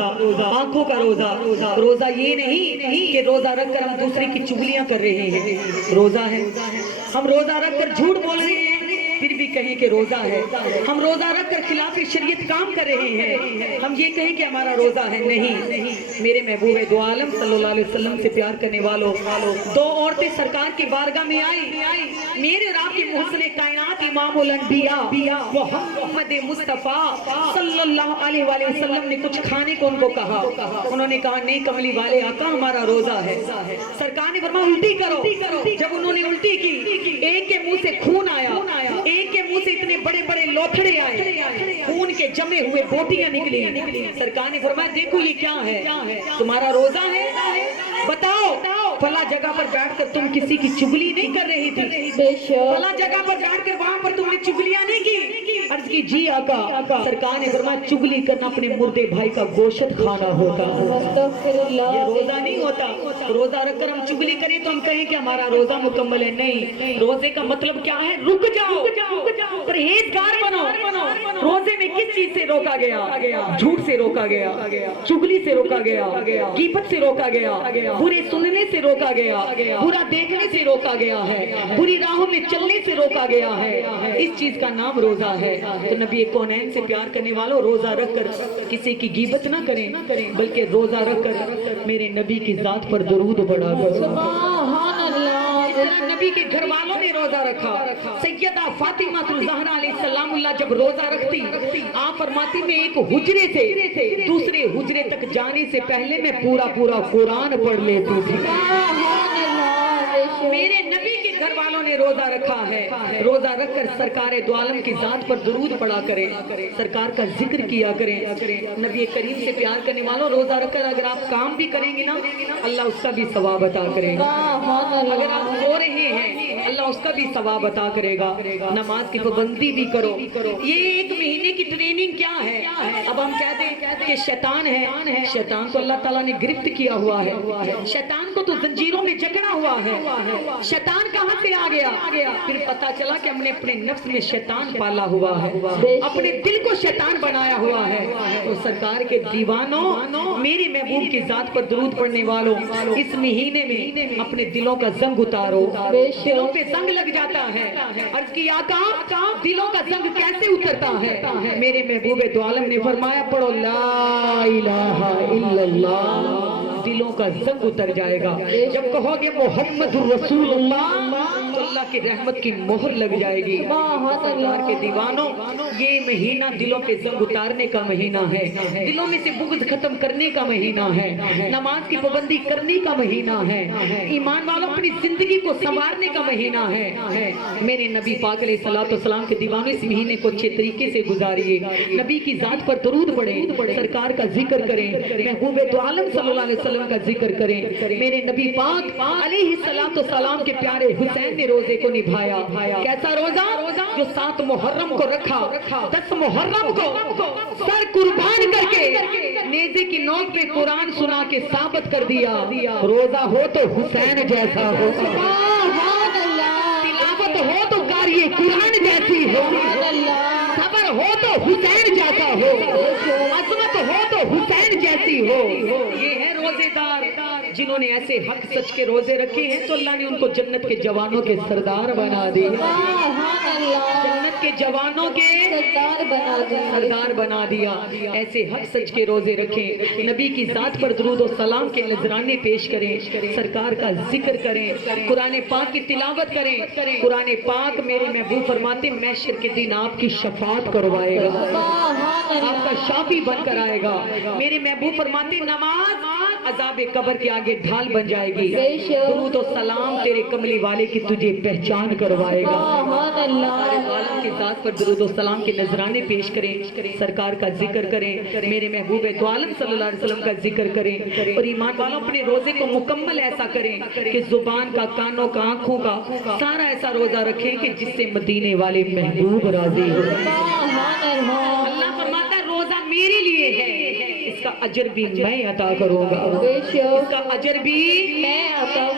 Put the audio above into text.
آنکھوں کا روزہ. روزہ یہ نہیں کہ روزہ رکھ کر ہم دوسرے کی چغلیاں کر رہے ہیں. روزہ ہے ہم روزہ رکھ کر جھوٹ بول رہے ہیں پھر بھی کہیں کہ روزہ ہے. ہم روزہ رکھ کر خلاف شریعت کام کر رہے ہیں ہم یہ کہیں کہ ہمارا روزہ ہے. نہیں. میرے محبوب دو عالم صلی اللہ علیہ وسلم سے پیار کرنے والوں, دو عورتیں سرکار کی بارگاہ میں آئی. میرے اور آپ کے محسن کائنات امام الانبیاء محمد مصطفیٰ صلی اللہ علیہ وآلہ وسلم نے کچھ کھانے کو ان کو کہا. انہوں نے کہا نہیں کملی والے آقا ہمارا روزہ ہے. سرکار نے فرمایا الٹی کرو. جب انہوں نے الٹی کی ایک کے منہ سے خون آیا, ایک کے منہ سے اتنے بڑے بڑے لوتھڑے آئے, خون کے جمے ہوئے بوٹیاں نکلی. سرکار نے فرمایا دیکھو یہ کیا ہے, تمہارا روزہ ہے؟ بتاؤ فلاں جگہ پر بیٹھ کر تم کسی کی چگلی نہیں کر رہی تھی, فلاں جگہ پر بیٹھ کر وہاں پر تم نے چگلیاں نہیں کی. عرض کی جی آقا. سرکار نے فرمایا چگلی کرنا اپنے مردے بھائی کا گوشت کھانا ہوتا, یہ روزہ نہیں ہوتا. روزہ رکھ کر ہم چگلی کریں تو ہم کہیں کہ ہمارا روزہ مکمل ہے. نہیں, روزے کا مطلب کیا ہے؟ رک جاؤ, پرہیزگار بنو. روزے میں کس چیز سے روکا گیا؟ جھوٹ سے روکا گیا, چگلی سے روکا گیا, غیبت سے روکا گیا, برے سننے سے روکا گیا, برا دیکھنے سے روکا گیا ہے, بری راہوں میں چلنے سے روکا گیا ہے. اس چیز کا نام روزہ ہے. تو نبی کونین سے پیار کرنے والوں روزہ رکھ کر کسی کی غیبت نہ کریں, بلکہ روزہ رکھ کر میرے نبی کی ذات پر درود پڑھا کرو. نبی کے گھر والوں نے روزہ رکھا. سیدہ فاطمہ الزہرا علیہ السلام اللہ جب روزہ رکھتی, آپ فرماتی میں ایک حجرے سے دوسرے حجرے تک جانے سے پہلے میں پورا قرآن پڑھ لیتی تھی. میرے نبی کے گھر والوں نے روزہ رکھا ہے. روزہ رکھ کر سرکار دو عالم کی ذات پر درود پڑھا کریں, سرکار کا ذکر کیا کریں. نبی کریم سے پیار کرنے والوں روزہ رکھ کر اگر آپ کام بھی کریں گے نا اللہ اس کا بھی ثواب عطا کرے گا. اگر آپ سو رہے ہیں اللہ اس کا بھی ثواب عطا کرے گا. نماز کی پابندی بھی کرو. یہ ایک مہینے کی ٹریننگ کیا ہے؟ اب ہم کہتے ہیں کہ شیطان ہے, شیطان کو اللہ تعالیٰ نے گرفت کیا ہوا ہے, شیطان کو تو زنجیروں میں جکڑا ہوا ہے. شیطان کہاں سے آ گیا؟ پھر پتا چلا کہ ہم نے اپنے نفس میں شیطان پالا ہوا ہے, اپنے دل کو شیطان بنایا ہوا ہے. تو سرکار کے دیوانوں, میرے محبوب کی ذات پر درود پڑھنے والوں اس مہینے میں اپنے دلوں کا زنگ اتارو. دلوں پہ زنگ لگ جاتا ہے. عرض کی آقا دلوں کا زنگ کیسے اترتا ہے؟ میرے محبوب دو عالم نے فرمایا پڑھو لا الہ الا اللہ, دلوں کا زنگ اتر جائے گا. جب کہو گے محمد رسول اللہ تو اللہ کی رحمت کی مہر لگ جائے گی. سرکار کے دیوانوں یہ مہینہ دلوں پہ زنگ اتارنے کا مہینہ ہے, دلوں میں سے بغض ختم کرنے کا مہینہ ہے, نماز کی پابندی کرنے کا مہینہ ہے, ایمان والوں اپنی زندگی کو سنوارنے کا مہینہ ہے. میرے نبی پاک علیہ الصلوۃ والسلام کے دیوانوں اس مہینے کو اچھے طریقے سے گزاریے. نبی کی ذات پر درود پڑھیں, سرکار کا ذکر کریں, محبوب دو عالم صلی اللہ علیہ وسلم کا ذکر کریں. میرے نبی پاک علیہ الصلوۃ والسلام کے پیارے حسین نے روزے کو نبھایا. کیسا روزہ؟ جو 7 محرم کو رکھا, 10 محرم کو سر قربان کر کے نیزے کی نوک پہ قرآن سنا کے ثابت کر دیا روزہ ہو تو حسین جیسا ہو, تلاوت ہو تو قاری قرآن جیسی ہو, صبر ہو تو حسین جیسا ہو, عظمت ہو تو حسین جیسی ہو. یہ ہے روزے دار جنہوں نے ایسے حق سچ کے روزے رکھے ہیں تو اللہ نے ان کو جنت کے جوانوں کے سردار بنا دیا. جنت کے جوانوں کے سردار بنا دیا. ایسے حق سچ کے روزے رکھیں, نبی کی ذات پر درود و سلام کے نذرانے پیش کریں, سرکار کا ذکر کریں, قرآن پاک کی تلاوت کریں. قرآن پاک میرے محبوب فرماتے محشر کے دن آپ کی شفاعت کروائے گا, آپ کا شافی بن کر آئے گا. میرے محبوب فرماتے نماز عذاب قبر کے آگے ڈھال بن جائے گی. درود و سلام تیرے کملی والے کی تجھے پہچان کروائے گا. عالم کی ذات پر درود و سلام کے نذرانے پیش کریں, سرکار کا ذکر کریں, میرے محبوب دو عالم صلی اللہ علیہ وسلم کا ذکر کریں. اور ایمان والوں اپنے روزے کو مکمل ایسا کریں کہ زبان کا, کانوں کا, آنکھوں کا سارا ایسا روزہ رکھیں کہ جس سے مدینے والے محبوب راضی ہو. اللہ فرماتا ہے روزہ میرے لیے ہے, اس کا اجر بھی میں عطا کروں گا, اس کا اجر بھی میں عطا